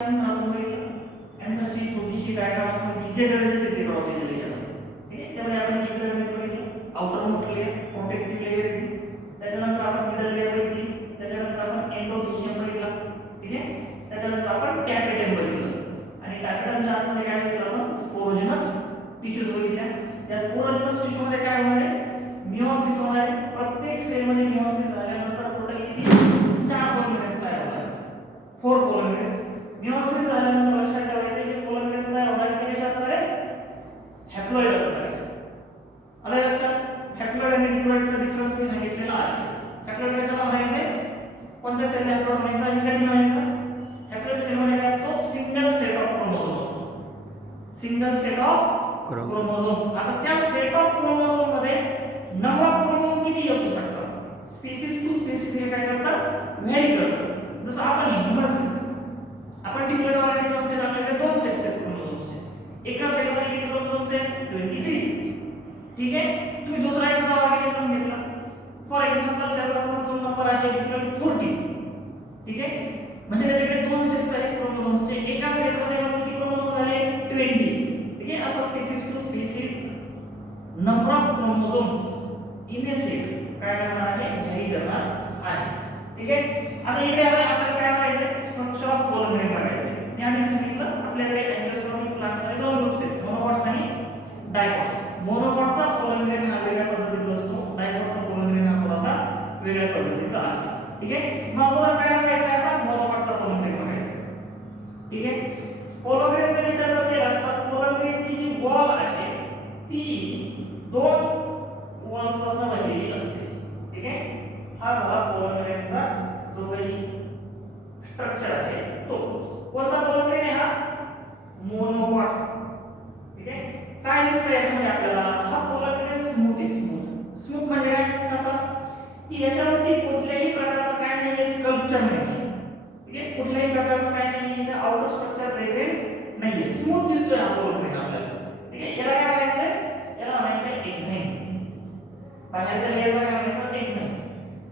आपण बघितलं अँसरची छोटीशी डायग्राम आपण इथे गरजेचे ते ड्रॉ केलेली आहे. ठीक आहे, त्यामुळे आपण इक्विलिब्रियम बघितलं, outer most layer, protective layer ती, त्याच्यानंतर आपण मिडल लेयर बघितली, त्याच्यानंतर आपण एंडोथेलियम बघितला. ठीक आहे, त्याच्यानंतर आपण टॅपेटम बघितलं आणि टॅपेटमच्या आतमध्ये काय बघितलं आपण स्पोरोजिनस टिश्यूज बघितल्या. या स्पोरोजिनस टिश्यू मध्ये काय होणार आहे, मिओसिस होणार आहे. प्रत्येक सेल मध्ये मिओसिस झाल्यानंतर टोटल किती 4 पोलिमरेज तयार होतात, 4 पोलिमरेज. मिओसिस झाल्यानंतर लक्षात ठेवायचे की पोलिमरेज तयार होणार ते कशा असणार आहेत, हॅप्लॉइड असणार आहेत. आलं लक्षात, हॅप्लॉइड आणि डिप्लॉइडचा डिफरन्स मी सांगितलेला आहे. हॅप्लॉइड कशाला म्हणायचे, कोणत्या सेलला हॅप्लॉइड म्हणायचं आणि कधी म्हणायचं. हॅप्लॉइड सेल मध्ये काय असतो, सिंगल सेट ऑफ क्रोमोझोम असतो, सिंगल सेट ऑफ क्रोमोझोम. आता त्या सेट ऑफ क्रोमोझोम मध्ये नंबर ऑफ क्रोमोझोम किती असू शकतात, स्पीसीज टू स्पीसीज हे काय करतात, व्हेरी करतात. जसं आपण ह्यूमन्स, आपण डिप्लॉइड ऑर्गॅनिझम्स आहेत, आपल्याकडे 2 सेट्स आहेत क्रोमोझोम्सचे. एका सेलमध्ये किती क्रोमोझोम्स आहेत, 23. ठीक आहे, तुम्ही दुसरा एखादा ऑर्गॅनिझम घेतला, फॉर एक्झाम्पल त्याचा क्रोमोझोम नंबर आहे डिप्लॉइड 40. ठीक आहे, म्हणजे त्याच्याकडे 2 सेट्स आहेत क्रोमोझोम्सचे, एका सेटमध्ये मग किती क्रोमोझोम झाले, 20. ठीक आहे, असं species to species number of chromosomes in a set काय करणार आहे, व्हेरी करणार आहे. ठीक आहे, आता इकडे आपल्याला काय करायचं, स्ट्रक्चर ऑफ पोलिमरेज बघायचं. मी आधी सांगितलं आपल्याकडे एंडोस्पर्मिक प्लांटमध्ये 2 ग्रुप्स आहेत, मोनोकॉट्स आणि डायकॉट्स. मोनोकॉटचा पोलिमरेज हा वेगळ्या पद्धतीचा असतो, डायकॉटचा पोलिमरेज हा थोडासा वेगळ्या पद्धतीचा आहे. ठीक आहे, मग काय बघायचं आपण, मोनोकॉटचा पोलिमरेज बघायचा. ठीक आहे, पोलिमरेजचा विचार जर केला तर पोलिमरेजची जी वॉल आहे ती 2 वॉल्स पासून बनलेली असते. ठीक आहे, हा झाला पोलिमरेजचा जो काही स्ट्रक्चर आहे तो. कोणता पोलिमरेज आहे हा, मोनोकॉट. ठीक आहे, काय दिसतंय याच्यामध्ये आपल्याला, हा पोलिमरेज स्मूथ आहे. स्मूथ म्हणजे काय, कसा की याच्यावरती कुठल्याही प्रकारचं काय नाही, स्कल्पचर नाही. ठीक आहे, कुठल्याही प्रकारचं काय नाही, याचं आउटर स्ट्रक्चर प्रेझेंट नाहीये, स्मूथ दिसतोय हा पोलिमरेज आपल्याला. ठीक आहे, याला काय म्हणायचं, याला म्हणायचं एक्झाईम. बाहेरच्या लेयरला काय म्हणायचं, एक्झाईम.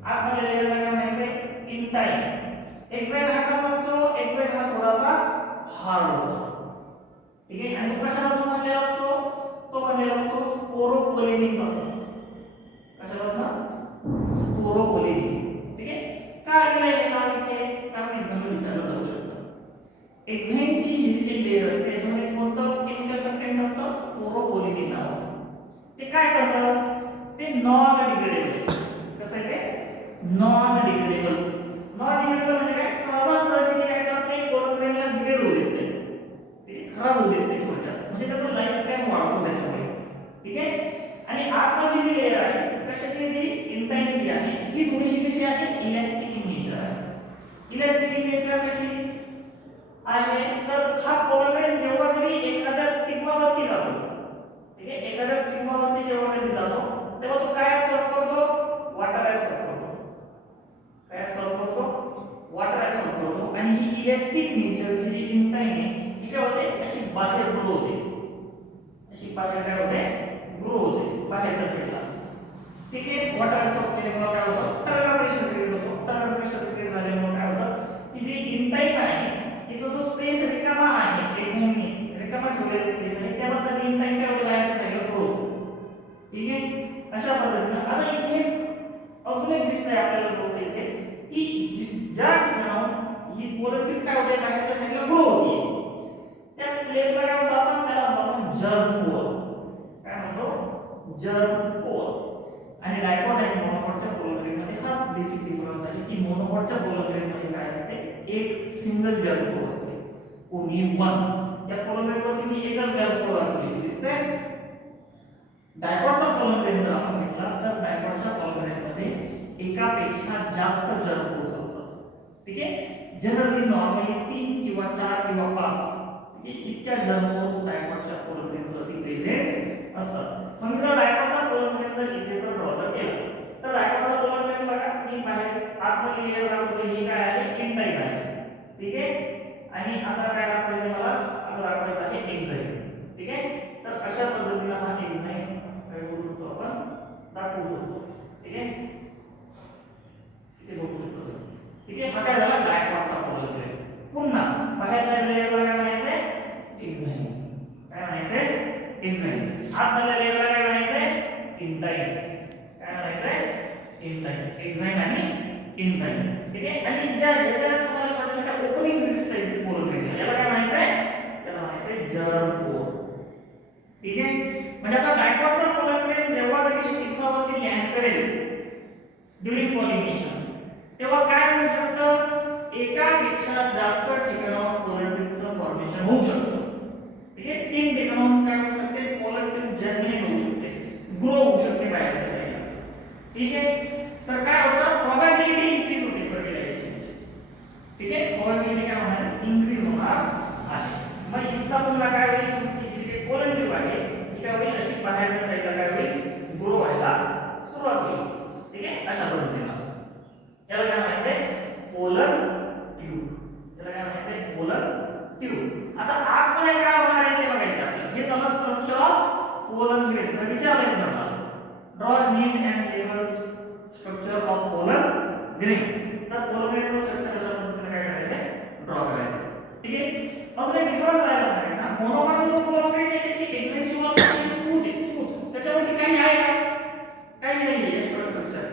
आतमधल्या लेयरला काय म्हणायचं, इंटाईन. एक्झाईम हा कसा असतो, एक्झाईम हा थोडासा हार्ड असतो. ठीक आहे, आणि तो कशापासून बनलेला असतो, तो बनलेला असतो स्पोरोपोलिनिक पासून. कशापासून, स्पोरोपोलिनिक. ठीक आहे, का दिलं हे नाव इथे, कारण एकदम विचारलं जाऊ शकतं. एक्झाईमची ही जी लेयर असते त्याच्यामध्ये कोणतं केमिकल कंटेंट असतं, स्पोरोपोलिनिक नावाचं. ते काय करतं, ते नॉन डिग्रेडेबल. कसं आहे ते, नॉन डिग्रेडेबल. नॉन डिग्रेडेबल म्हणजे काय, सहजासहजी ते काय करते, पोलिमरेजला डिग्रेड होऊ देत नाही, ते खराब होऊ देत नाही थोडक्यात, म्हणजे त्याचं लाईफ स्पॅन वाढतो त्याच्यामुळे. ठीक आहे, आणि आतमधली जी लेयर आहे कशाची, ती इंटाईनची आहे, ही थोडीशी कशी आहे, इलॅस्टिक इन नेचर आहे. इलॅस्टिक इन नेचर कशी आहे, तर हा पोलिमरेज जेव्हा कधी एखाद्या स्टिग्मावरती जातो, ठीक आहे, एखाद्या स्टिग्मावरती जेव्हा कधी जातो तेव्हा तो काय ऍब्सॉर्ब करतो, वॉटर ऍब्सॉर्ब करतो. काय ऍब्सॉर्ब करतो, वॉटर ऍब्सॉर्ब करतो. आणि ही इलॅस्टिक नेचरची जी इंटाईन आहे ती काय होते, अशी बाहेर ग्रो होते, अशी बाहेर काय होते, ग्रो होते बाहेरच्या साईडला. ठीक आहे, वॉटर ऍब्सॉर्ब केल्यामुळे काय होतं, टर्नर प्रेशर क्रिएट होतो. टर्नर प्रेशर क्रिएट झाल्यामुळे काय होतं की जी इंटाईन आहे तिचा जो स्पेस रिकामा आहे, एक्झामने रिकामा ठेवलेला स्पेस आहे, त्याबद्दल इंटाईन काय होते, बाहेरच्या साईडला ग्रो होतो. ठीक आहे, अशा पद्धतीने. आता इथे अजून एक दिसतंय आपल्याला गोष्ट इथे की ज्या ठिकाणाहून ही पोलिमरेज काय होते, बाहेरच्या साईडला ग्रो होते, त्या प्लेसला काय म्हणतो आपण, त्याला आपण जर्म पोल. काय म्हणतो, जर्म पोल. आणि डायकॉट आणि मोनोकॉटच्या पोलिमरेजमध्ये हाच बेसिक डिफरन्स आहे की मोनोकॉटच्या पोलिमरेजमध्ये काय असते, एक सिंगल जर्म पोल असते, ओन्ली वन. या पोलिमरेजवरती मी एकच जर्म पोल दाखवली दिसतंय. डायकॉटचा पोलिमरेज जर आपण घेतला तर डायकॉटच्या पोलिमरेजमध्ये एकापेक्षा जास्त जर्म पोल्स असतात. ठीक आहे, जनरली नॉर्मली 3 किंवा 4 किंवा 5 इतक्या जर्म पोल्स डायकॉटच्या पोलिमरेजवरती प्रेझेंट असतात. मग जर डायकॉटचा पोलिमरेज जर इथे जर ड्रॉ केला तर डायकॉटचा पोलिमरेज बघा, मी बाहेर आतमध्ये लेयर दाखवतो, ही काय आहे, इंटाईन आहे. ठीक आहे, आणि आता काय दाखवायचं मला, आता दाखवायचं आहे एक्झाईम. ठीक आहे, तर अशा पद्धतीने हा एक्झाईम काय करू शकतो आपण, दाखवू शकतो. ठीक आहे, इथे बघू शकतो. ठीक आहे, हा काय झाला डायकॉटचा पोलिमरेज. पुन्हा बाहेर आतमधल्या लेयरला काय म्हणायचंय इंटाइन. काय म्हणायचंय इंटाइन. एक्झाइन आणि इंटाइन. ठीक आहे. आणि ज्या याच्यात तुम्हाला छोट्या छोट्या ओपनिंग दिसतात पोलर याला काय म्हणायचंय त्याला म्हणायचंय जर्म पोर. ठीक आहे. म्हणजे आता डायकॉटचा पोलर ग्रेन जेव्हा कधी स्टिग्मावरती लँड करेल ड्युरिंग पॉलिनेशन तेव्हा काय होऊ शकतं एकापेक्षा जास्त ठिकाणावर पोलर ग्रेनचं फॉर्मेशन होऊ शकतं. ठीक आहे. 3 ठिकाणाहून काय होऊ शकते पोलर ग्रेन जर्मिनेट होऊ शकते, ग्रो होऊ शकते बाहेरच्या साईडला. ठीक आहे. तर काय होतं प्रोबॅबिलिटी इन्क्रीज होते फर्टिलायझेशनची. ठीक आहे. प्रोबॅबिलिटी काय होणार इन्क्रीज होणार आहे. मग इथला पुन्हा काय होईल तुमची जी काही पोलर ट्यूब आहे ती काय होईल अशी बाहेरच्या साईडला काय होईल ग्रो व्हायला सुरुवात होईल. ठीक आहे. अशा पद्धतीने याला काय म्हणायचंय पोलर ट्यूब. याला काय म्हणायचंय पोलर ट्यूब. आता आतमध्ये काय होणार आहे ते बघायचं आपल्याला. हे झालं स्ट्रक्चर ऑफ पोलर ग्रेन. तर विचारलं जातं draw NEET and label structure of polar grain. तर पोलर ग्रेनचं स्ट्रक्चर अशा पद्धतीने काय करायचंय ड्रॉ करायचं. ठीक आहे. असं एक डिफरन्स राहिला पाहिजे ना. मोनोमर जो पोलर ग्रेन आहे त्याची एक्झॅक्ट स्मूथ आहे, स्मूथ. त्याच्यावरती काही आहे का काही नाही आहे स्ट्रक्चर.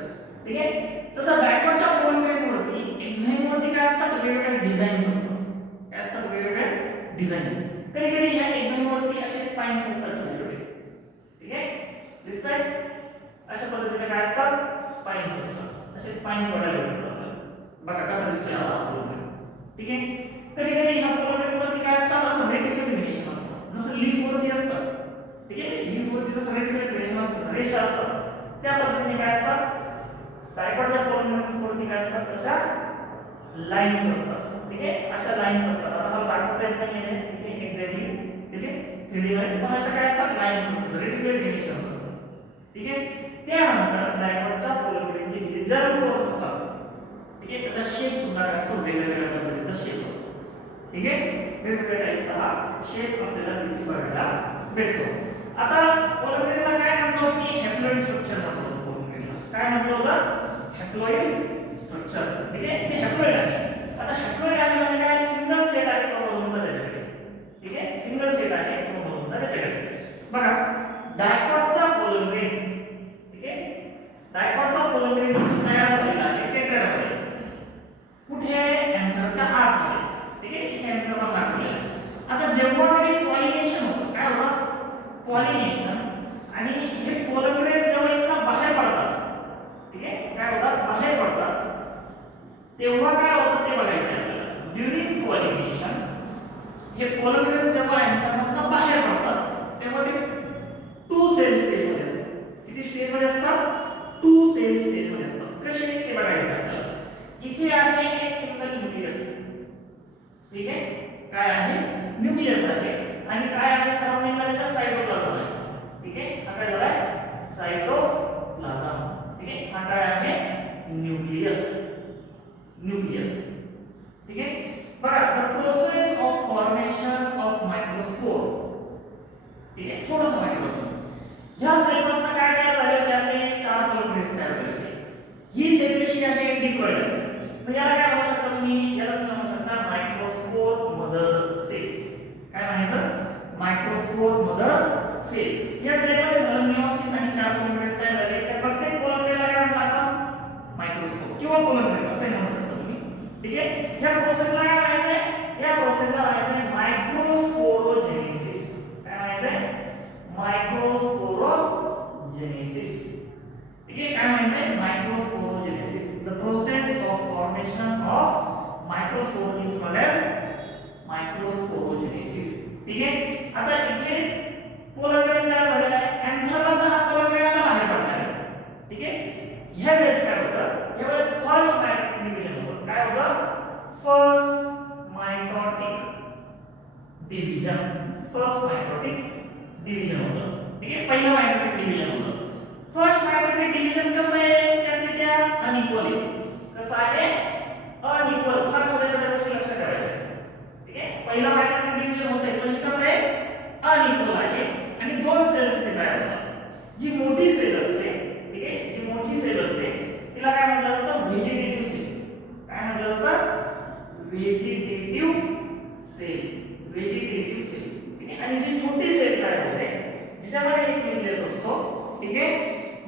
ठीक आहे. तसं बॅकवर्डच्या पोलर ग्रेन वरती एक्झाइन वरती काय असतात वेगवेगळे डिझाईन्स असतात. काय असतात वेगवेगळे डिझाईन्स. कधी कधी ह्या एक्झाइन वरती असे स्पाइन्स असतात छोटे छोटे. ठीक आहे. दिसतंय अशा पद्धतीने काय असतात स्पाइन्स असतात. असे स्पाइन्स बघायला भेटतात आपल्याला. बघा कसा दिसतोय आता पोलर ग्रेन. ठीक आहे. कधी कधी ह्या पोलर ग्रेन वरती काय असतात असं रेटिक्युलर व्हेरिएशन असतं जसं लीफ वरती असतं. ठीक आहे. लीफ वरती जसं रेटिक्युलर व्हेरिएशन असतं रेषा असतात त्या पद्धतीने काय असतात डायकॉटच्या पोलर ग्रेन्स वरती काय असतात तशा लाईन्स असतात. ठीक आहे. अशा लाईन्स असतात. आता मला दाखवता येत नाहीये इथे एक्झॅक्टली. ठीक आहे. 3D मध्ये पण अशा काय असतात लाईन्स असतात रेटिक्युलर व्हेरिएशन असतात. ठीक आहे. त्यानंतर डायकॉटच्या पोलर ग्रेनचे जे जर्म पोर्स असतात. ठीक आहे. त्याचा शेप सुद्धा काय असतो वेगवेगळ्या पद्धतीचा शेप असतो. ठीक आहे. वेगवेगळ्या टाईपचा हा शेप आपल्याला तिथे बघायला भेटतो. आता पोलर ग्रेनला काय म्हणतो की हॅप्लॉइड स्ट्रक्चर म्हणतो. पोलर ग्रेनला काय म्हटलं होतं हॅप्लॉइड स्ट्रक्चर. ठीक आहे. ते हॅप्लॉइड आहे. आता हॅप्लॉइड आहे म्हणजे काय सिंगल सेट आहे क्रोमोझोमचा त्याच्याकडे. ठीक आहे. सिंगल सेट आहे क्रोमोझोमचा त्याच्याकडे. बघा डायकॉटचा पोलर ग्रेन. ठीक आहे. डायकॉटचा पोलर ग्रेन तयार झालेला आहे टेट्राडमध्ये. कुठे एंथरच्या आतमध्ये. ठीक आहे. इथे एंथर पण दाखवलेला आहे. आता जेव्हा कधी पॉलिनेशन होतं काय होतं पॉलिनेशन आणि हे पोलर ग्रेन जेव्हा इथनं बाहेर पडतात. ठीक आहे. काय होतात बाहेर पडतात तेव्हा काय होतं ते बघायचं आपल्याला. ड्युरिंग पॉलिनेशन हे पोलर ग्रेन जेव्हा एंथरमधनं बाहेर पडतात तेव्हा ते 2 सेल स्टेज मध्ये असतात. किती स्टेज मध्ये असतात 2 सेल स्टेज मध्ये असतात. कसे ते बघायचं आपल्याला. इथे आहे एक सिंगल न्यूक्लियस. ठीक आहे. काय आहे न्यूक्लियस आहे आणि काय आहे सराउंडिंगला त्याच्या सायटोप्लाझम आहे. ठीक आहे. हा काय झालाय सायटोप्लाझम. ठीक आहे. हा काय आहे न्यूक्लियस. न्यूक्लियस. ठीक आहे. बघा the process of formation of microspore. ठीक आहे. थोडंसं माहिती करतो. ह्या सेलपासून काय तयार झाले होते आपले 4 पोलर ग्रेन्स तयार झाले होते. ही सेल कशी आहे डिप्लॉइड आहे. मग याला काय म्हणू शकता तुम्ही याला तुम्ही म्हणू शकता मायक्रोस्पोर मदर सेल. काय म्हणायचं मायक्रोस्पोर मदर सेल. या सेलमध्ये झालं मियोसिस आणि 4 पोलर ग्रेन्स तयार झाले. त्या प्रत्येक पोलर ग्रेनला काय म्हणतात आपण मायक्रोस्पोर किंवा पोलर ग्रेन असं म्हणू शकता तुम्ही. ठीक आहे. या प्रोसेसला काय म्हणायचं या प्रोसेसला म्हणायचं मायक्रोस्पोरोजेनेसिस. काय म्हणायचं मायक्रोस्पोरोजेनेसिस. ठीक आहे. काय म्हणायचं microsporogenesis. The process of formation of microspore is called as microsporogenesis. ठीक आहे. आता इथे पोलर ग्रेन तयार झालेला आहे. एंथरमधनं हा पोलर ग्रेन बाहेर पडणार आहे. ठीक आहे. ह्या वेळेस काय होतं यावेळेस फर्स्ट मायटोटिक डिव्हिजन होतं. काय होतं first mitotic division. First mitotic division होतं. ठीक आहे. पहिलं मायटोटिक डिव्हिजन होतं. फर्स्ट मायटोटिक डिव्हिजन कसं आहे त्यातले त्या अनइक्वल आहे. कसं आहे अनइक्वल. फार छोट्या छोट्या गोष्टी लक्षात ठेवायच्या. ठीक आहे. पहिलं मायटोटिक डिव्हिजन होतंय पण हे कसं आहे अनइक्वल आहे आणि 2 सेल्स इथे तयार होतात. जी मोठी सेल असते. ठीक आहे. जी मोठी सेल असते तिला काय म्हटलं जातं व्हेजिटेटिव्ह सेल. काय म्हटलं जातं व्हेजिटेटिव्ह सेल. Vegetative sale. ठीक आहे. आणि जी छोटी सेल तयार होते जिच्यामध्ये न्यूक्लियस असतो. ठीक आहे.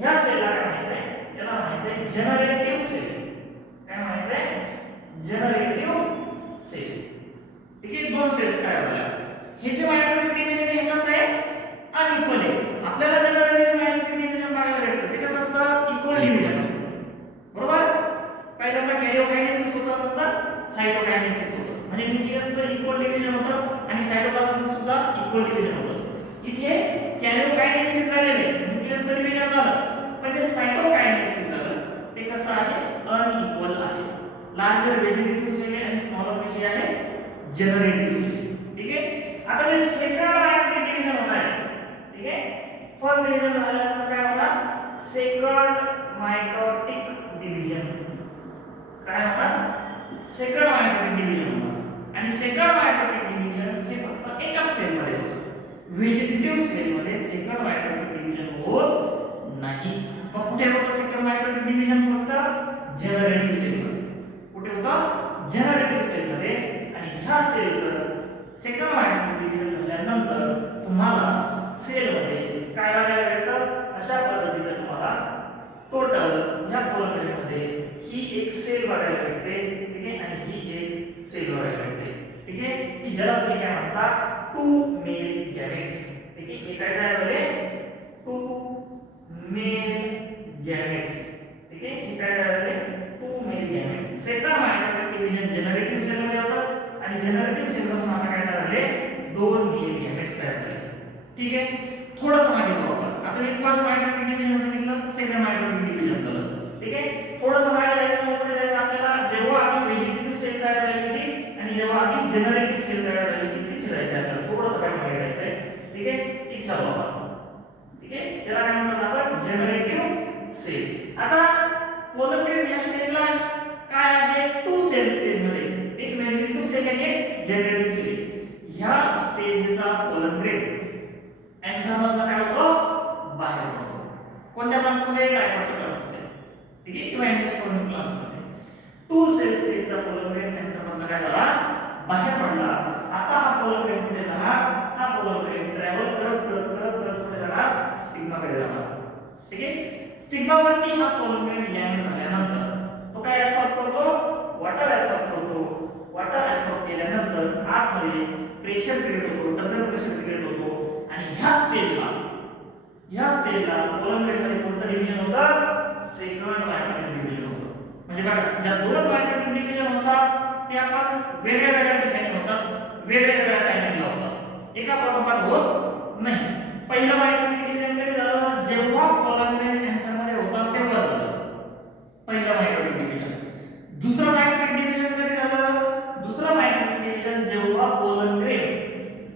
या सेलला काय म्हणायचंय, त्याला म्हणायचंय जनरेटिव्ह सेल. काय म्हणायचंय, जनरेटिव्ह सेल. ठीक आहे. दोन सेल्स काय झाल्या, हे जे मायटोटिक डिव्हिजन हे कसं आहे, अनइक्वल आहे. आपल्याला जनरेटिव्ह मायटोटिक डिव्हिजन बघायला भेटतं, ते कसं असतं, इक्वल डिव्हिजन असतं. बरोबर. पहिल्यांदा कॅरिओकायनेसिस होतं, नंतर सायटोकायनेसिस होतं. म्हणजे न्यूक्लियसचं इक्वल डिव्हिजन होतं आणि सायटोप्लाझमचं सुद्धा इक्वल डिव्हिजन होतं. इथे कॅरिओकायनेसिस झालेले, न्यूक्लियसचं डिव्हिजन झालं, पण जे सायटोकायनेसिस झालं ते कसं आहे, अनइक्वल आहे. लार्जर व्हेजिटेटिव्ह सेल आणि स्मॉलर कशी आहे, जनरेटिव्ह सेल. ठीक आहे. आता जे सेकंड मायटोटिक डिव्हिजन होणार आहे, ठीक आहे, फर्स्ट डिव्हिजन झाल्यानंतर काय होणार, सेकंड मायटोटिक डिव्हिजन. काय होणार, सेकंड मायटोटिक डिव्हिजन होणार. आणि सेकंड मायटोटिक डिव्हिजन हे फक्त एकाच सेल मध्ये होतं. व्हेजिटेटिव्ह सेल मध्ये सेकंड मायटोटिक डिव्हिजन होत नाही. मग कुठे होतं सेकंड मायटोटिक डिव्हिजन, फक्त जनरेटिव्ह सेल मध्ये. कुठे होतं, जनरेटिव्ह सेल मध्ये. आणि ह्या सेलचं सेकंड मायटोटिक डिव्हिजन झाल्यानंतर तुम्हाला सेल मध्ये काय बघायला भेटतं, अशा पद्धतीचं तुम्हाला टोटल या कोलॉममध्ये ही एक सेल बघायला भेटते. ठीक आहे. आणि ही एक सेल बघायला भेटते. ठीक आहे. की ज्याला तुम्ही काय म्हणता, टू मेल गॅमेट्स. ठीक आहे. हे काय तयार झाले, टू मेल गॅमेट्स. ठीक आहे. हे काय तयार झाले, two male gametes. Second mitotic division generative cell मध्ये होतं आणि जनरेटिव्ह सेल पासून आता काय तयार झाले, दोन मेल गॅमेट्स तयार झाले. ठीक आहे. थोडंसं मागे जाऊ आपण. आता मी फर्स्ट मायटोटिक डिव्हिजन सांगितलं, सेकंड मायटोटिक डिव्हिजन झालं. ठीक आहे. थोडंसं मागे जायचं, पुढे जायचं आपल्याला. जेव्हा आपली व्हेजिटेटिव्ह सेल तयार झाली होती आणि जेव्हा आपली जनरेटिव्ह सेल तयार झाली होती, तिथे जायचं आपल्याला. थोडंसं काय मागे जायचंय. ठीक आहे. इथे आलो आपण. ठीक आहे. त्याला काय म्हणतात आपण, जनरेटिव्ह सेल. आता कोलॉमन या स्टेजला काय आहे, टू सेल स्टेज मध्ये एक व्हेजिटेटिव्ह सेल आणि एक जनरेटिव्ह सेल. ह्या स्टेजचा कोलॉमन एन्झाइमला काय होतं, बाहेर पडतो. कोणत्या प्लांट्समध्ये, डायकोटिक प्लांट्समध्ये. ठीक आहे. किंवा एंडोस्पर्मिक प्लांट्समध्ये. टू सेल स्टेजचा कोलॉमन एन्झाइमला काय झाला, बाहेर पडला. आता हा कोलॉमन कुठे जाणार, हा कोलॉमन ट्रॅव्हल करत करत करत करत कुठे जाणार, स्टिग्माकडे जाणार. ठीक आहे. स्टिग्मावरती हा कोलॉमन लँड झाल्यानंतर तो काय ऍब्सॉर्ब करतो, वॉटर ऍब्सॉर्ब करतो. वॉटर ऍब्सॉर्ब केल्यानंतर आतमध्ये प्रेशर क्रिएट होतो, टर्नर प्रेशर क्रिएट होतो. आणि ह्या स्टेजला कोलॉमनमध्ये कोणतं डिव्हिजन होतं, सेकंड मायटोटिक डिव्हिजन होतं. म्हणजे बघा, ज्या दोन मायटोटिक डिव्हिजन होतात ते आपण वेगळ्या वेगळ्या ठिकाणी होतात, वेगळ्या वेगळ्या टायमिंगला होतात, एका पाठोपाठ होत नाही. पहिलं मायटोटिक डिव्हिजन कधी झालं, जेव्हा कोलॉमन एन्झाइममध्ये होता तेव्हा झालं पहिलं मायटोटिक डिव्हिजन. दुसरं मायटोटिक डिव्हिजन कधी झालं, दुसरं मायटोटिक डिव्हिजन जेव्हा कोलॉमन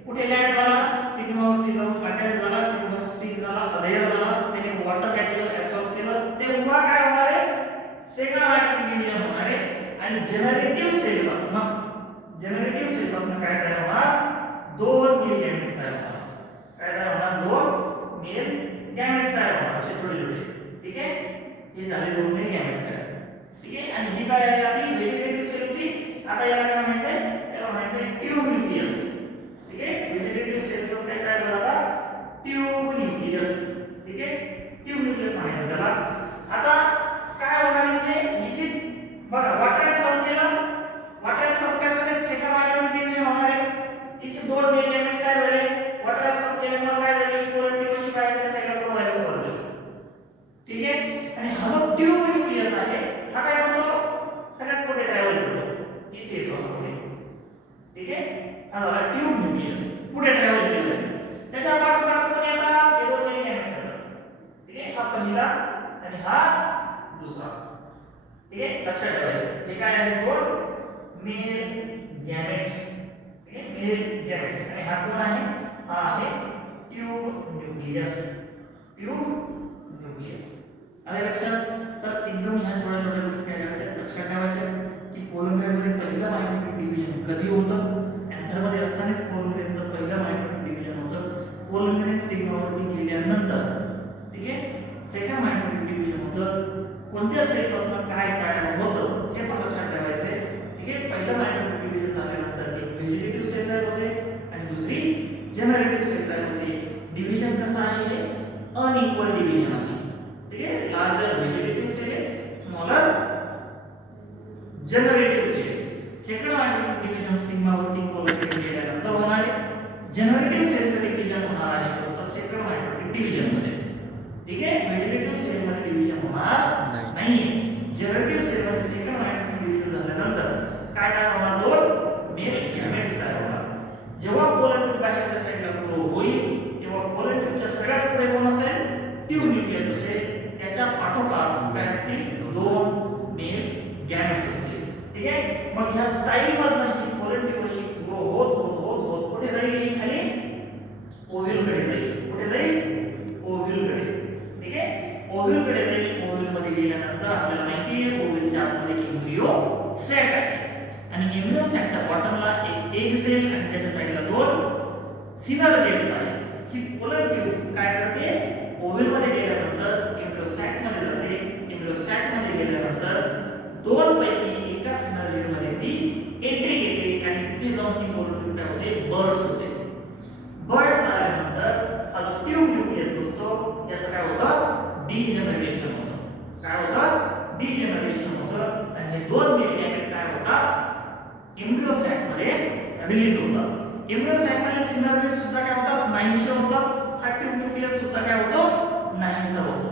कुठे लँड झाला, स्टिग्मावरती जाऊन अटॅच झाला, तिथून स्टिक झाला, अधेर झाला, त्याने वॉटर काय केलं, ऍब्सॉर्ब केलं, तेव्हा काय होणार आहे, सेकंड मायटोटिक डिव्हिजन होणार आहे. आणि जनरेटिव्ह सेल पासून काय तयार होणार, दोन मेल गॅमेट्स तयार होणार. काय तयार होणार, दोन मेल गॅमेट्स तयार होणार, असे छोटे छोटे. ठीक आहे. हे झाले दोन मेल गॅमेट्स तयार. ठीक आहे. आणि ही काय आहे, आपली व्हेजिटेटिव्ह सेल होती. आता याला काय म्हणायचंय, त्याला म्हणायचंय ट्यूब न्यूक्लियस. ठीक आहे. व्हेजिटेटिव्ह सेलचं काय तयार झालं आता, ट्यूब न्यूक्लियस. ठीक आहे. ट्यूब न्यूक्लियस म्हणायचं त्याला. आता काय होणार इथे, हिची बघा वॉटर ऍब्सॉर्ब केलं, वॉटर ऍब्सॉर्ब केल्यानंतर सेकंड मायटोटिक डिव्हिजन होणार आहे. इथे दोन मेल गॅमेट्स तयार झाले. वॉटर ऍब्सॉर्ब केल्यामुळे काय झाले, इक्वलिटी कशी काय त्या साइडला प्रोव्हाइड झाली. ठीक आहे. आणि हा जो ट्यूब न्यूक्लियस आहे हा काय होतो, सगळ्यात पुढे ट्रॅव्हल करतो, इथे येतो पुढे. ठीक आहे. हा झाला ट्यूब न्यूक्लियस, पुढे ट्रॅव्हल केलं. त्याच्या पाठोपाठ कोण येतात, हे दोन मेल गॅमेट्स येतात. ठीक आहे. हा पहिला आणि हा दुसरा. ठीक आहे. लक्षात ठेवायचं, हे काय आहे, दोन मेल गॅमेट्स. ठीक आहे. Male gametes. आणि हा कोण आहे, हा आहे ट्यूब न्यूक्लियस. Tube nucleus. आले लक्षात. तर एकदम ह्या छोट्या छोट्या गोष्टी लक्षात ठेवायच्या की कोलॉमनमध्ये पहिलं मायटोटिक डिव्हिजन कधी होतं, एन्झाइममध्ये असतानाच कोलॉमनचं पहिलं मायटोटिक डिव्हिजन होतं. कोलॉमन स्टिग्मावरती गेल्यानंतर, ठीक आहे, सेकंड मायटोटिक डिव्हिजन होतं. कोणत्या सेलपासून काय तयार होतं हे पण लक्षात ठेवायचं आहे. ठीक आहे. पहिलं मायटोटिक डिव्हिजन झाल्यानंतर एक व्हेजिटेटिव्ह सेल तयार होते आणि दुसरी जनरेटिव्ह सेल तयार होते. डिव्हिजन कसं आहे, इक्वल डिवीजन आहे. ठीक आहे, larger vegetative cell, smaller generative cell. Second mitotic division stigma वरती कोलोकेट केल्यानंतर होणार आहे. जनरेटिव्ह सेलचं डिवीजन होणार आहे फक्त सेकंड मायटोटिक डिवीजन मध्ये. ठीक आहे, व्हेजिटेटिव्ह सेल मध्ये डिवीजन होणार नाही. जनरेटिव्ह सेल मध्ये सेकंड मायटोटिक डिवीजन झाल्यानंतर काय तयार होणार? दोन मेल गॅमेट्स तयार होणार. जेव्हा पोलन ट्यूब बाहेरच्या साईडला ग्रो होईल तेव्हा पोलन ट्यूबच्या सगळ्यात पुढे कोण असेल? ट्यूब न्यूक्लियस असेल. त्याच्या पाठोपाठ काय असतील? दोन मेल गॅमेट्स असतील. ठीक आहे, मग ह्या स्टाईल मधनं ही पोलन ट्यूब अशी ग्रो होत होत होत होत कुठे जाईल? ही खाली ओव्ह्यूल कडे जाईल. कुठे जाईल? ओव्ह्यूल कडे. ठीक आहे, ओव्ह्यूल कडे जाईल. ओव्ह्यूल मध्ये गेल्यानंतर आपल्याला माहिती आहे ओव्ह्यूलच्या आतमध्ये एम्ब्रियो सॅक आहे आणि एम्ब्रियो सॅकच्या बॉटमला एक एग सेल आणि त्याच्या साईडला दोन सिनर्जेट्स आहेत. ही पोलन ट्यूब काय करते? ओव्ह्यूल मध्ये गेल्यानंतर एम्ब्रियो सॅक मध्ये जाते. एम्ब्रियो सॅक मध्ये गेल्यानंतर दोन पैकी एका सिनर्जेट मध्ये ती एंट्री घेते आणि तिथे जाऊन ती पोलन ट्यूब काय होते? बर्स्ट होते. बर्स्ट झाल्यानंतर हा जो ट्यूब न्यूक्लियस असतो त्याचं काय होतं? डीजनरेशन होतं. काय होतं? डीजनरेशन होतं आणि हे दोन मेल गॅमेट काय होतात? एम्ब्रियो सॅक मध्ये रिलीज होतात. एम्ब्रियो सॅक मध्ये सिनर्जेट सुद्धा काय होतात? नाहीसे होतात. हा ट्यूब न्यूक्लियस सुद्धा काय होतो? नाहीसा होतो.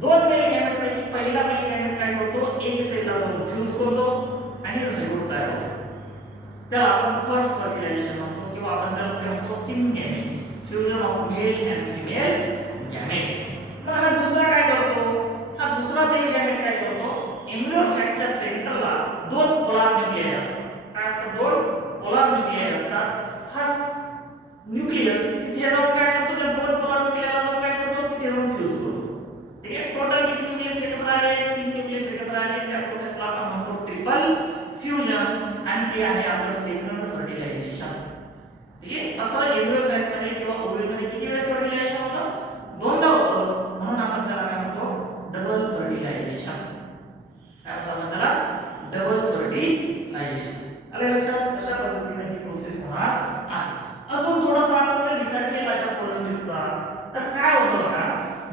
दोन मेल गॅमेट पैकी पहिला मेल गॅमेट काय करतो? एक सेलला जाऊन फ्यूज करतो आणि झायगोट तयार होतो. त्याला आपण फर्स्ट फर्टिलायझेशन म्हणतो किंवा आपण त्याला म्हणतो syngamy, fusion of male and female gamete. मग हा दुसरा काय करतो? हा दुसरा मेल गॅमेट काय करतो? एम्ब्रियो सॅकच्या सेंटरला दोन पोलार न्यूक्लियस असतात. काय असतात? दोन पोलार न्यूक्लियस असतात. हा न्यूक्लियस तिथे जाऊन काय करतो? त्या दोन पोलार न्यूक्लियसला जाऊन काय करतो? तिथे जाऊन फ्यूज करतो. ठीक आहे, टोटल किती न्यूक्लियस एकत्र आले? तीन न्यूक्लियस एकत्र आले. त्या प्रोसेसला आपण म्हणतो ट्रिपल फ्युजन आणि ते आहे आपलं सेकंड फर्टिलायझेशन. ठीक आहे, असं एम्ब्रियो सॅक मध्ये किंवा ओव्ह्यूल मध्ये किती वेळेस फर्टिलायझेशन होतं? दोनदा होतं. म्हणून आपण त्याला काय म्हणतो? Double fertilization. काय म्हणतात त्याला? Double fertilization. आले लक्षात? अशा पद्धतीने ही प्रोसेस होणार आहे. अजून थोडासा आपण विचार केला या प्रोसेसचा तर काय होतं बघा,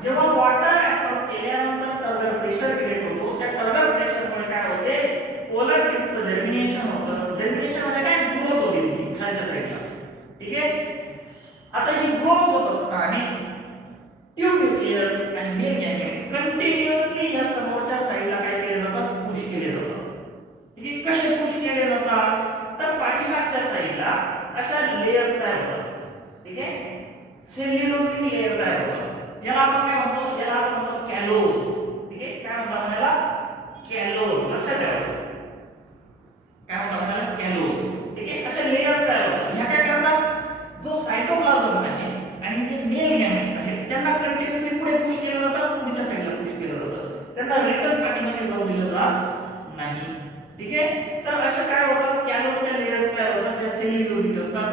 जेव्हा वॉटर ऍब्सॉर्ब केल्यानंतर टर्गर प्रेशर क्रिएट होतो. त्या टर्गर प्रेशरमुळे काय होते? पोलन ट्यूबचं जर्मिनेशन होतं. जर्मिनेशन म्हणजे काय? ग्रोथ होते तिची खालच्या साईडला. ठीक आहे, आता ही ग्रोथ होत असताना ट्यूब न्यूक्लियस आणि मेल गॅमेट कंटिन्युअसली या समोरच्या साईडला काय केले जातात? पुश केले जातात. ठीक आहे, कसे पुश केले जातात? तर पाठीमागच्या साईडला अशा लेयर्स तयार होतात. ठीक आहे, सेल्युलोजिक लेयर तयार होतात. याला आपण काय म्हणतो? याला आपण म्हणतो कॅलोज. ठीक आहे, काय म्हणतो आपण याला? कॅलोज. लक्षात ठेवायचं. काय म्हणतो आपण याला? कॅलोज. ठीक आहे, अशा लेयर्स तयार होतात. ह्या काय करतात? जो सायटोप्लाझम आहे आणि जे मेल गॅमेट्स आहेत त्यांना कंटिन्युअसली पुढे पुश केलं जातं, पुढच्या साईडला पुश केलं जातं. त्यांना रिटर्न पाठीमागे जाऊ दिलं जात नाही. ठीक आहे, तर असं काय होतं? कॅलोजच्या लेयर्स तयार होतात ज्या सेल्युलोजिक असतात.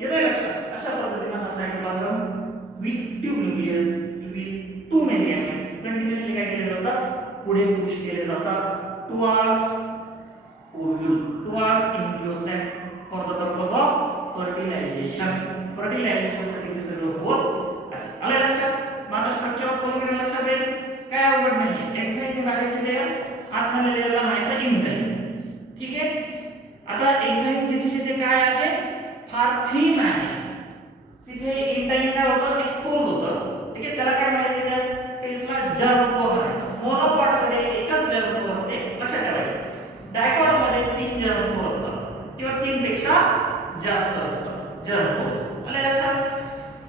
येते लक्षात? अशा पद्धतीने हा cytoplasm with tube nucleus with two male gametes continuously काय केले जातात? पुढे पुश केले जातात towards ovule, towards embryo sac for the purpose of fertilisation. Fertilisation साठी हे सगळं होत आहे. आलं लक्षात? माझा स्ट्रक्चर ऑफ पोलन लक्षात येईल. काय अवघड नाही. एक्झॅक्टली बाहेरची लेयर, आतमध्ये लेयरला म्हणायचं इंटाइन. ठीक आहे, आता एक्झॅक्ट जिथे जिथे काय आहे? फार थिन आहे तिथे इंटाइन काय होतं? एक्सपोज होतं. ठीक आहे, त्याला काय म्हणायचं? त्या स्पेसला जर्मो म्हणायचं. मोनोकॉट मध्ये एकच जर्मो असते. लक्षात ठेवायचं. डायकॉट मध्ये तीन जर्मो असतात किंवा तीन पेक्षा जास्त असतात जर्मोस. आले लक्षात?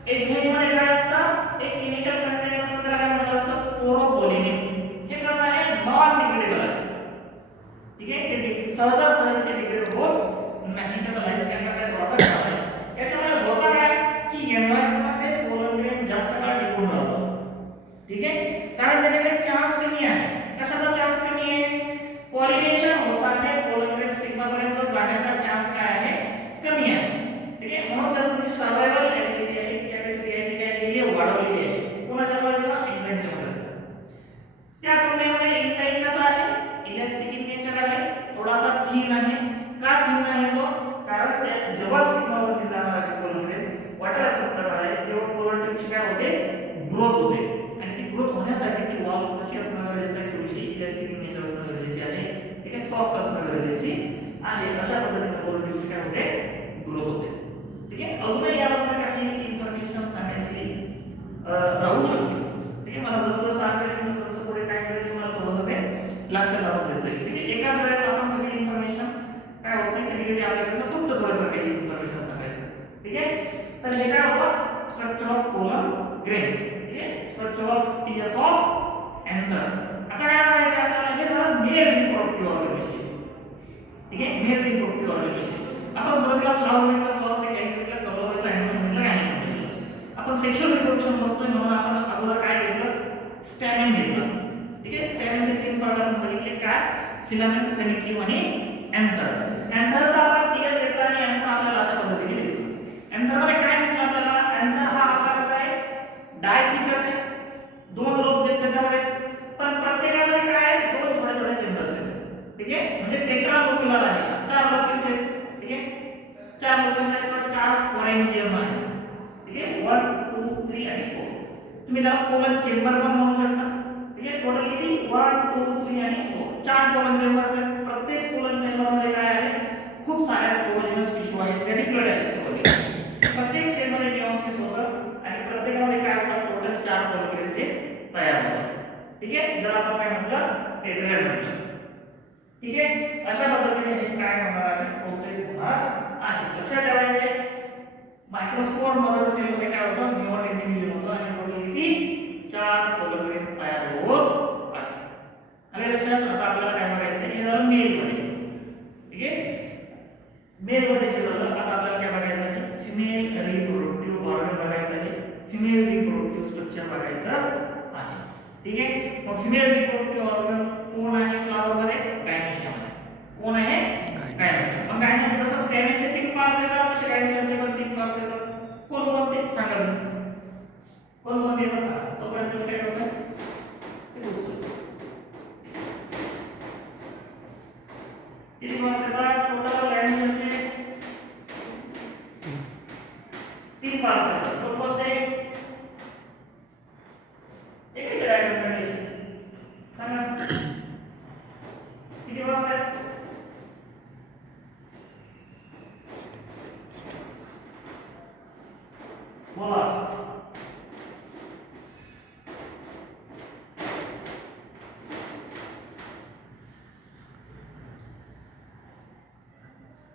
एक्झाइम मध्ये काय असतं? एक केमिकल कंटेंट असतं त्याला काय म्हटलं जातं? स्पोरोपोलिनिक. हे कसं आहे? नॉन डिग्रेडेबल आहे. ठीक आहे, ते सहजासहजी ते डिग्रेड होत नाही. त्याचा लाईफ स्पॅन काय थोडासा कमी आहे. याच्यामुळे होतं काय की एन्व्हायरमेंट मध्ये पोलन ग्रेन जास्त काळ टिकून राहतो. ठीक आहे, कारण त्याच्याकडे चान्स कमी आहे. कशाचा चान्स कमी आहे? पॉलिनेशन होताना पोलन ग्रेन स्टिग्मा पर्यंत जाण्याचा चान्स काय आहे? कमी आहे. ठीक आहे, म्हणून त्याची जी सर्वायवल ॲबिलिटी आहे, कॅपॅसिटी आहे, ती काय केली आहे? वाढवलेली आहे. कोणाच्या मदतीने? एक्झाइमच्या मदतीने. त्या तुलनेमध्ये इंटाइन कसा आहे? इलास्टिक इन नेचर आहे, थोडासा थिन आहे. आहे. तर हे काय होतं स्ट्रक्चर ऑफ कोलन ग्रेन. ठीक आहे, structure of TS of anther. आता काय करायचं आपल्याला, हे झालं मेल रिप्रोडक्टिव्ह ऑर्गन. ठीक आहे, मेल रिप्रोडक्टिव्ह ऑर्गन. आपण सुरुवातीला फ्लावर घेतला, फ्लावर ते कॅरी घेतला, कलर घेतला, अँडोसोम घेतला, अँडोसोम घेतला. आपण सेक्शुअल रिप्रोडक्शन बघतोय म्हणून आपण अगोदर काय घेतलं, स्टॅमेन घेतलं. ठीक आहे, स्टॅमेनचे 3 पार्ट आपण बघितले, काय फिलामेंट, कनेक्टिव्ह आणि एंथर. एंथरचा आपण टीएस घेतला आणि एंथर आपल्याला अशा पद्धतीने दिसतो. एंथर मध्ये काय दिसलं आपल्याला, एंथर हा आकार कसा आहे, डायथिकस आहे, 2 लोब्स आहेत त्याच्यामध्ये, पण प्रत्येकामध्ये काय आहे, 2 छोटे छोटे चेंबर्स आहेत. ठीक आहे, म्हणजे टेट्रालोक्युलर आहे, 4 लोक्युल्स आहेत. ठीक आहे, 4 लोक्युल्स आहेत किंवा 4 स्पोरेंजियम आहे. ठीक आहे, 1 2 3 आणि 4. तुम्ही त्याला पोलन चेंबर पण म्हणू शकता. ठीक आहे, टोटल किती 1 2 3 आणि 4 4 पोलन चेंबर्स आहेत. प्रत्येक पोलन चेंबर मध्ये काय आहे, खूप साऱ्या स्पोरोजिनस टिश्यू आहेत जे डिप्लॉइड आहेत सुरुवातीला. प्रत्येक सेल मध्ये मिओसिस होतं आणि प्रत्येकामध्ये काय होतं, टोटल 4 पोलिक्युलचे तयार होतात. ठीक आहे, ज्याला आपण काय म्हटलं, टेट्राहेड म्हटलं. ठीक आहे, अशा पद्धतीने हे काय होणार आहे, प्रोसेस होणार आहे. लक्षात ठेवायचे, मायक्रोस्पोर मदर सेल मध्ये काय होतं, निओटेंटिव्ह होतं आणि टोटल किती 4 पोलिक्युल्स तयार होत आहे. आले लक्षात. आता आपल्याला काय बघायचं आहे, हे झालं मेल मध्ये. ठीक आहे, मेल मध्ये हे झालं. आता आपल्याला काय बघायचं आहे, फिमेल रिप्रोडक्टिव्ह ऑर्गन बघायचं आहे, फिमेल रिप्रोडक्टिव्ह स्ट्रक्चर बघायचं आहे. ठीक आहे, मग फिमेल रिप्रोडक्टिव्ह ऑर्गन कोण आहे फ्लावर मध्ये, गायनोशियम आहे. कोण आहे, गायनोशियम. मग गायनोशियम जसं स्टॅमेनचे 3 पार्ट्स येतात तसे गायनोशियमचे पण 3 पार्ट्स येतात. कोणते सांगा तुम्ही, कोणते येतात तोपर्यंत काय करतो ते बघतो. किती पार्ट्स येतात टोटल गायनोशियमचे, 3 पार्ट्स येतात. कोणते एक डायग्राम सांगा किती पार्ट्स आहेत. बोला,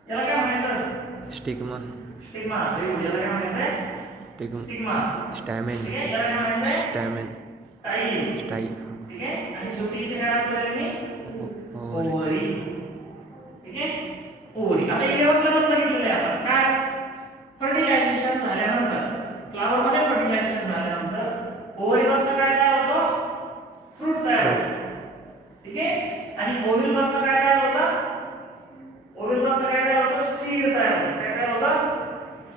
याला काय म्हणायचं, स्टिग्मा. स्टिग्मा. याला काय म्हणायचं, स्टिग्मा. स्टॅमेन. ठीक आहे, याला काय म्हणायचं, स्टॅमेन. स्टाईल. स्टाईल. ठीक आहे, आणि शेवटी इथे काय आपल्याला मी ओव्हरी. ठीक आहे, ओव्हरी. आता इलेव्हनला पण बघितलेलं आहे आपण, काय फर्टिलायझेशन झाल्यानंतर, फ्लावर मध्ये फर्टिलायझेशन झाल्यानंतर ओव्हरी पासून काय तयार होतं, फ्रूट तयार होतं. ठीक आहे, आणि ओव्हरी पासून काय होतं, ओव्हरी पासून काय होतं, सीड तयार होतं. काय होतं,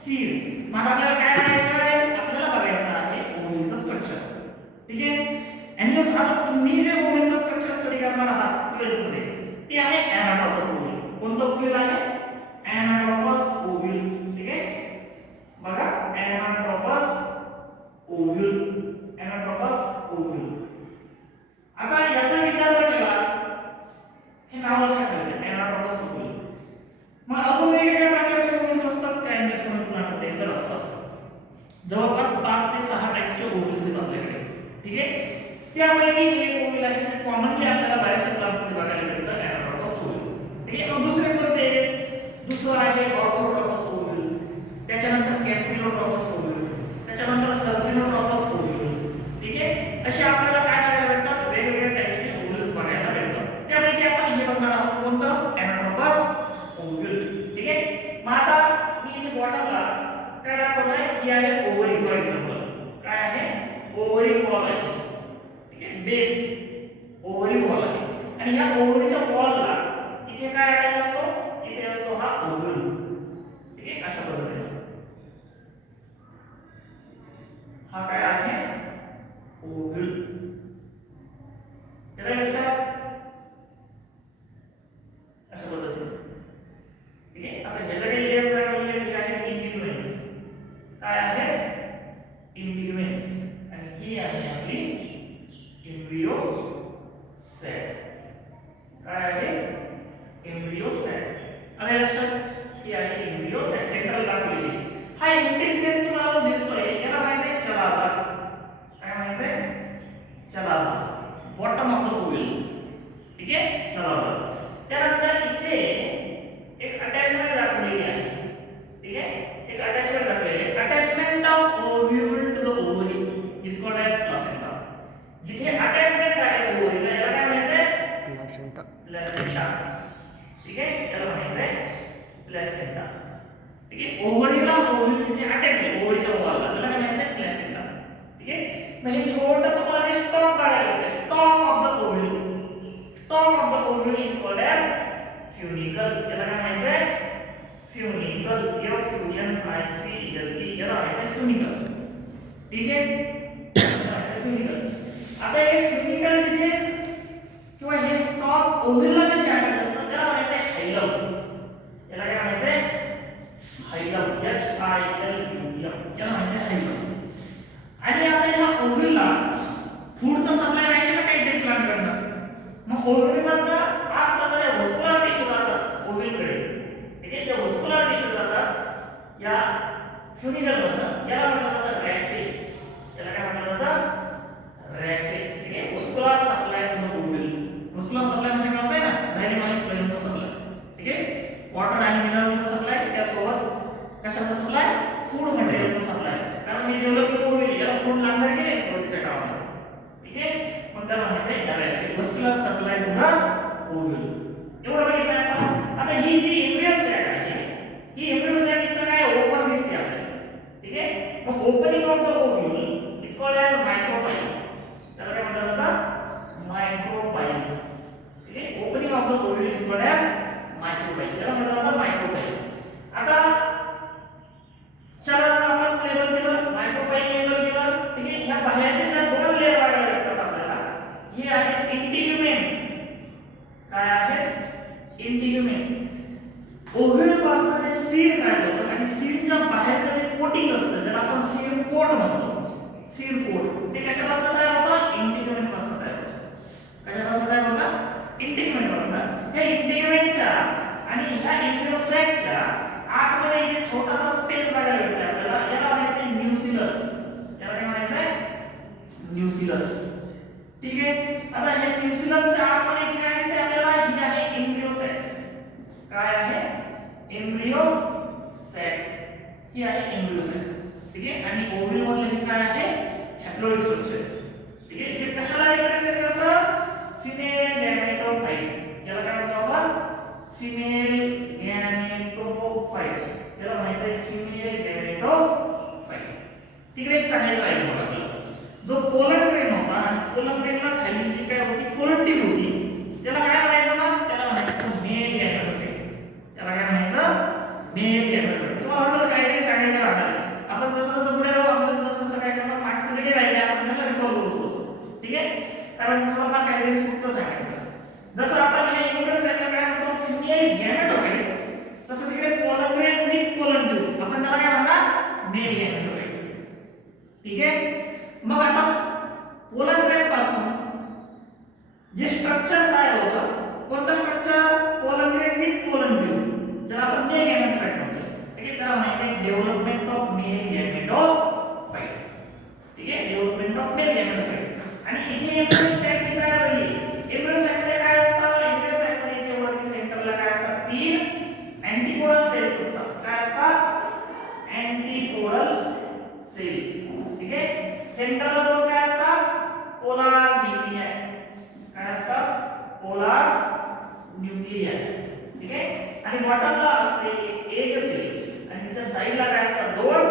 सीड. मग आपल्याला काय करायचं आहे, आपल्याला बघायचं आहे ओव्हरीचं स्ट्रक्चर. ठीक आहे, आणि जर आता तुम्ही जे ओव्हरीचं स्ट्रक्चर स्टडी करणार आहात 12th मध्ये, ते आहे एनाटॉमस ओव्हल. कोणतं ओव्हल आहे, एनाटॉमस ओव्हल. ठीक आहे, बघा एनाटॉमस ओव्हल, एनाटॉमस ओव्हल. आता याचा विचार जर केला, हे नाव लक्षात ठेवायचं, एनाटॉमस ओव्हल. मग अजून वेगवेगळ्या प्रकारचे ओव्हल्स असतात, काय इन्व्हेस्टमेंट प्लांटमध्ये तर असतात. जवळपास 5 ते 6 टाइप्सचे ओव्हल्स आहेत आपल्याकडे. ठीक आहे, त्यापैकी एक ओव्हल आहे जे कॉमनली आपल्याला बऱ्याचशा प्लांट्समध्ये बघायला मिळतं, एनाटॉमस ओव्हल. ठीक आहे, मग दुसरे कोणते, दुसरं आहे ऑर्थोट्रॉपस ओव्हल, त्याच्यानंतर कॅप्टिलोट्रॉपस ओव्हल, त्याच्यानंतर सर्सिनोट्रॉपस ओव्हल. ठीक आहे, असे आपल्याला काय बघायला भेटतात, वेगवेगळ्या टाइप्सचे ओव्हल्स बघायला भेटतात. त्यापैकी आपण हे बघणार आहोत, कोणतं, एनाटॉमस ओव्हल. ठीक आहे, मग आता मी इथे बॉटमला काय दाखवलंय, ही आहे ओव्हरी. फॉर एक्झाम्पल काय आहे, ओव्हरी वॉल आहे. ठीक आहे, बेस ओव्हरी वॉल आहे, आणि या ओव्हरीच्या वॉलला इथे काय अटॅच असतो, इथे असतो हा ओव्हल. ठीक आहे, अशा पद्धतीने हा काय आहे, ओव्हल. याला लक्षात, अशा पद्धतीने. ठीक आहे, आता ह्याच्या काही लेअर्स दाखवलेले हे आहेत इंटिग्युमेंट्स. काय आहेत, इंटिग्युमेंट्स. आणि ही आहे आपली एम्ब्रियो सेट. काय आहे, एम्ब्रियो सेट. आणि लक्षात, ही आहे एम्ब्रियो सेट. सेंट्रल दाखवली एक अटॅचमेंट दाखवलेली आहे. Attachment of ovule to the ovary is called as placenta. जिथे अटॅचमेंट आहे ओव्हरीला याला काय म्हणायचंय? प्लासेंटा. प्लासेंटा. ठीक आहे, याला म्हणायचंय प्लासेंटा. ठीक आहे, ओव्हरीला ओव्ह्यूल जे अटॅच आहे ओव्हरीच्या वॉलला त्याला काय म्हणायचंय? प्लासेंटा. ठीक आहे, मग हे छोटं तुम्हाला जे स्टॉक बघायला भेटतं, stalk of the ovule. Stalk of the ovule is called as funicle. याला काय म्हणायचंय? फ्युनिकल. FUNICLE याला म्हणायचंय फ्युनिकल. ठीक आहे, फ्युनिकल. आता हे फ्युनिकल जिथे किंवा हे स्टॉक ओव्ह्यूलला जिथे अटॅच असतं त्याला म्हणायचंय हायलम. याला काय म्हणायचंय? हायलम. HILUM याला म्हणायचंय हायलम. आणि आता ह्या ओव्ह्यूलला फूडचा सप्लाय पाहिजे ना काहीतरी प्लांटकडनं. मग ओव्ह्यूलमधनं आतमध्ये वस्कुलर टिश्यू जातात ओव्ह्यूलकडे. ठीक आहे, त्या वस्कुलर टिश्यू जातात या फ्युनिकलमधनं. याला म्हटलं जातं रॅफे. याला काय म्हटलं जातं? रॅफे. ठीक आहे, vascular supply to the ovule. Vascular supply म्हणजे काय होतंय ना? झायलेम आणि फ्लोएमचा सप्लाय. ठीक आहे, वॉटर आणि मिनरलचा सप्लाय, त्यासोबत कशाचा सप्लाय? फूड मटेरियलचा सप्लाय. कारण हे डेव्हलपिंग ओव्ह्यूल याला फूड लागणार की नाही स्टोरेजच्या कामाला. ठीक आहे, मग त्याला म्हणायचंय raphe. Vascular supply to the ovule. एवढं बघितलं आपण. आता ही जी एम्ब्रियो सॅक आहे ही एम्ब्रियो सॅक इथं काय ओपन दिसते आपल्याला. ठीक आहे, मग opening of the ovule is called as micropyle. त्याला काय म्हणतात आता? मायक्रोपाइल. ठीक आहे, opening of the ovule is called as micropyle. याला म्हणतात आता मायक्रोपाइल. आता चला आपण लेबल केलं मायक्रोपाइल लेबल केलं. ठीक आहे, या बाहेरच्या ज्या दोन लेयर बघायला भेटतात आपल्याला हे आहेत इंटिग्युमेंट. काय आहेत? इंटिग्युमेंट. ओव्ह्यूल पासून जे सीड तयार होतं आणि सीडच्या बाहेरचं जे कोटिंग असतं ज्याला आपण सीड कोट म्हणतो. सीड कोट ते कशापासून तयार होतं? इंटिग्युमेंट पासून तयार होतं. कशापासून तयार होतं? इंटिग्युमेंट पासून. हे इंटिग्युमेंटच्या आणि ह्या एम्ब्रियो सॅकच्या आतमध्ये एक छोटासा स्पेस बघायला भेटतो आपल्याला. याला म्हणायचं न्यूसिलस. याला काय म्हणायचंय? न्यूसिलस. ठीक आहे, आता हे न्यूसिलसच्या आतमध्ये काय असते आपल्याला? ही आहे एम्ब्रियो सॅक. काय आहे? Embryo sack. ही आहे एम्ब्रियो सॅक. ठीक आहे, आणि ओव्ह्यूल मध्ये हे काय आहे? Haploid structure. ठीक आहे, जे कशाला रिप्रेझेंट करतं? फिमेल गॅमेटोफाइट. याला काय म्हणतो आपण? फिमेल गॅमेटोफाइट. याला म्हणायचंय फिमेल गॅमेटोफाइट. तिकडे एक सांगायचं राहिलं बघा आपल्याला. जो पोलन ट्रेन होता आणि पोलन ट्रेनला खाली जी काय होती पोलन टिप होती त्याला काय म्हणायचं मग? त्याला म्हणायचं मेल गॅमेटोफाइट. त्याला काय म्हणायचं? मेल गॅमेटोफाइट. किंवा आपल्याला काहीतरी सांगायचं राहणार. आपण जसं जसं पुढे जाऊ आपण जसं काय करणार मागचं जे राहिले आपण त्याला रिकॉल करतो. ठीक आहे, कारण तुम्हाला काहीतरी सूत्र सांगायचं. जसं आपण हे एम्ब्रियो सॅकला काय म्हणतो? फिमेल गॅमेटोफाइट. तसं तिकडे pollen train with pollen tip आपण त्याला काय म्हणणार? मेल गॅमेटोफाइट. ठीक आहे, मग आता पोलन ट्रेन पासून जे स्ट्रक्चर तयार होतं कोणतं structure? Pollen train with pollen tube ज्याला आपण मेल गॅमेटोफाइट म्हणतो. ठीक आहे, त्याला म्हणायचं डेव्हलपमेंट ऑफ मेल गॅमेटोफाइट. ठीक आहे, डेव्हलपमेंट ऑफ मेल गॅमेटोफाइट. आणि इथे एम्ब्रियो सॅक तयार झाली. एम्ब्रियो सॅकमध्ये काय असतं? एम्ब्रियो सॅकमध्ये इथे वरती सेंटरला काय असतात? 3 अँटीपोडल सेल्स असतात. काय असतात? अँटीपोडल सेल. ठीक आहे, सेंटरला दोन काय असतात? Polar nuclei. काय असतात? Polar nuclei. ठीक आहे, आणि बॉटमला असते एक सेल आणि त्याच्या साइडला काय असतात? दोन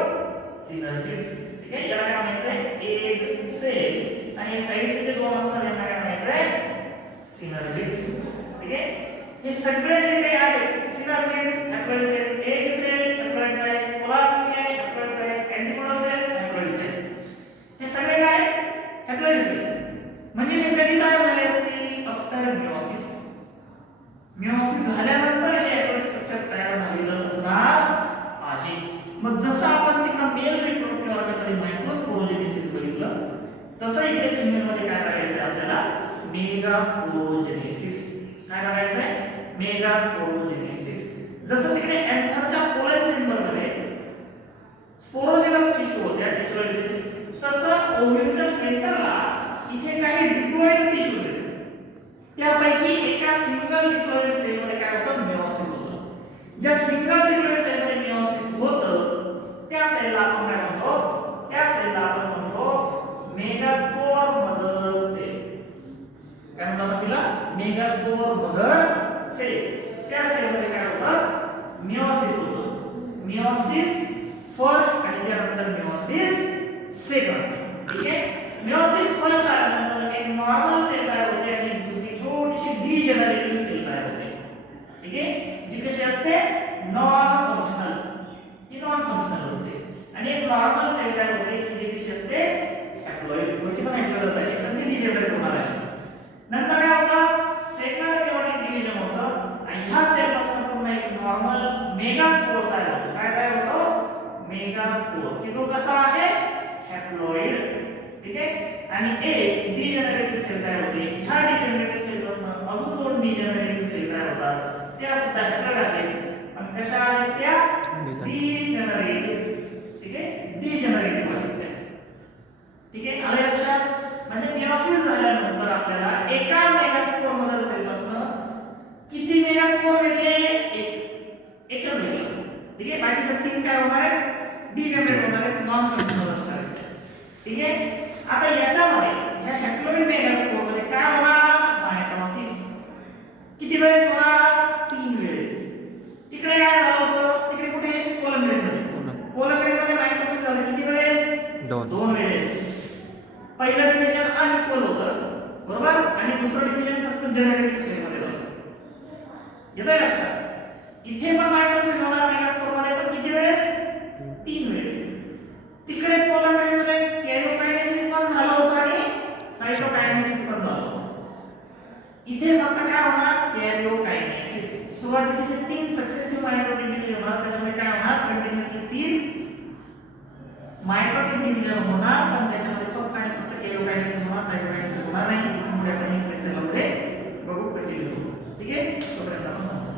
सिनर्जिड्स. ठीक आहे, याला काय म्हणायचंय? एक सेल आणि साइडचे जे दोन असतात यांना काय म्हणायचंय? सिनर्जिड्स. ठीक आहे, हे सगळे जे काही आहेत सिनर्जिड्स, हॅप्लॉइड सेल, एक cell, haploid cell, polar nuclei, haploid cell, antipodal cell, haploid cell. हे सगळे काय? Haploid cell. म्हणजे हे कधी तयार झाले असतील? After meiosis. मियोसिस झाल्यानंतर हे हॅप्लॉइड स्ट्रक्चर तयार झालेलं असणार आहे. मग जसं आपण तिकडे मेल रिप्रोडक्टिव्ह ऑर्गनमध्ये मायक्रोस्पोरोजेनेसिस बघितलं तसं इकडे फिमेल मध्ये काय बघायचं आपल्याला? मेगास्पोरोजेनेसिस. काय बघायचंय? मेगास्पोरोजेनेसिस. जसं तिकडे एंथरच्या पोलन चेंबरमध्ये स्पोरोजेनस टिश्यू होत्या डिप्लॉइड सेल्स, तसं ओव्ह्यूलच्या सेंटरला इथे काही डिप्लॉइड टिश्यू आहेत. त्यापैकी एका सिंगल डिप्लॉइड सेलमध्ये काय होतं? मियोसिस होतं. ज्या सिंगल डिप्लॉइड सेलमध्ये मियोसिस होतं त्या सेलला आपण काय म्हणतो, त्या सेलला आपण म्हणतो मेगास्पोर मदर सेल. काय म्हणतो आपण तिला, मेगास्पोर मदर सेल. त्या सेलमध्ये काय होतं, मिओसिस होतं. मिओसिस फर्स्ट आणि त्यानंतर मिओसिस सेकंड. ठीक आहे. मिओसिस फर्स्ट झाल्यानंतर एक नॉर्मल सेल तयार होते आणि दुसरी छोटीशी डिजेनरेटिव्ह सेल तयार होते. ठीक आहे. जी कशी असते, नॉन फंक्शनल. ही नॉन फंक्शनल असते. आणि एक नॉर्मल सेल तयार होते की जी कशी असते, हॅप्लॉइड. कोणती पण हॅप्लॉइड आहे तर ती डिजेनरेट होणार आहे. नंतर काय होतं, सेकंड मेयोटिक डिव्हिजन होतं आणि ह्या सेल पासून पुन्हा एक नॉर्मल मेगास्पोर तयार होतो. काय तयार होतो, मेगास्पोर की जो कसा आहे, हॅप्लॉइड. ठीक आहे. आणि एक डिजेनरेटिव्ह सेल तयार होते. ह्या डिजेनरेटिव्ह सेल पासून अजून दोन डिजेनरेटिव्ह सेल तयार होतात. त्या सुद्धा हॅप्लॉइड आहेत आणि कशा आहेत त्या, डिजेनरेटिव्ह. ठीक आहे, डिजेनरेटिव्ह आहेत त्या. ठीक आहे. आलं लक्षात. म्हणजे मिओसिस झाल्यानंतर आपल्याला एका मेगास्पोर मदर सेल पासून किती मेगास्पोर भेटले, एकच भेटला. ठीक आहे. बाकीचे तीन काय होणार आहेत, डिजेनरेट होणार आहेत, नॉन फंक्शनल असणार आहेत. ठीक आहे. आता याच्यामध्ये या हॅप्लॉइड मेगास्पोर मध्ये काय होणार, मायटोसिस. किती वेळेस होणार, 3 वेळेस. तिकडे काय झालं होतं, तिकडे कुठे, कोलम ग्रेन मध्ये. कोलम ग्रेन मध्ये मायटोसिस झालं किती वेळेस, 2 वेळेस. पहिलं डिव्हिजन अनइक्वल होतं, बरोबर, आणि दुसरं डिव्हिजन फक्त जेनेरेटिव्ह सेल मध्ये झालं. येतंय लक्षात. इथे पण मायटोसिस होणार मेगास्पोर मध्ये, पण किती वेळेस, 3 वेळेस. तिकडे कोलम ग्रेन मध्ये कॅरियोकायनेसिस पण झालं होतं आणि सायटोकायनेसिस पण झालं होतं. इथे फक्त काय होणार, कॅरियोकायनेसिस. सुरुवातीचे जे 3 सक्सेसिव्ह मायटोटिक डिव्हिजन होणार त्याच्यामध्ये काय होणार, कंटिन्युअसली 3 मायटोटिक डिव्हिजन होणार, पण त्याच्यामध्ये फक्त आणि फक्त कॅरियोकायनेसिस होणार, सायटोकायनेसिस होणार नाही. त्यामुळे आपण हे लेक्चरला पुढे बघू, कंटिन्यू करू. ठीक आहे. तोपर्यंत आपण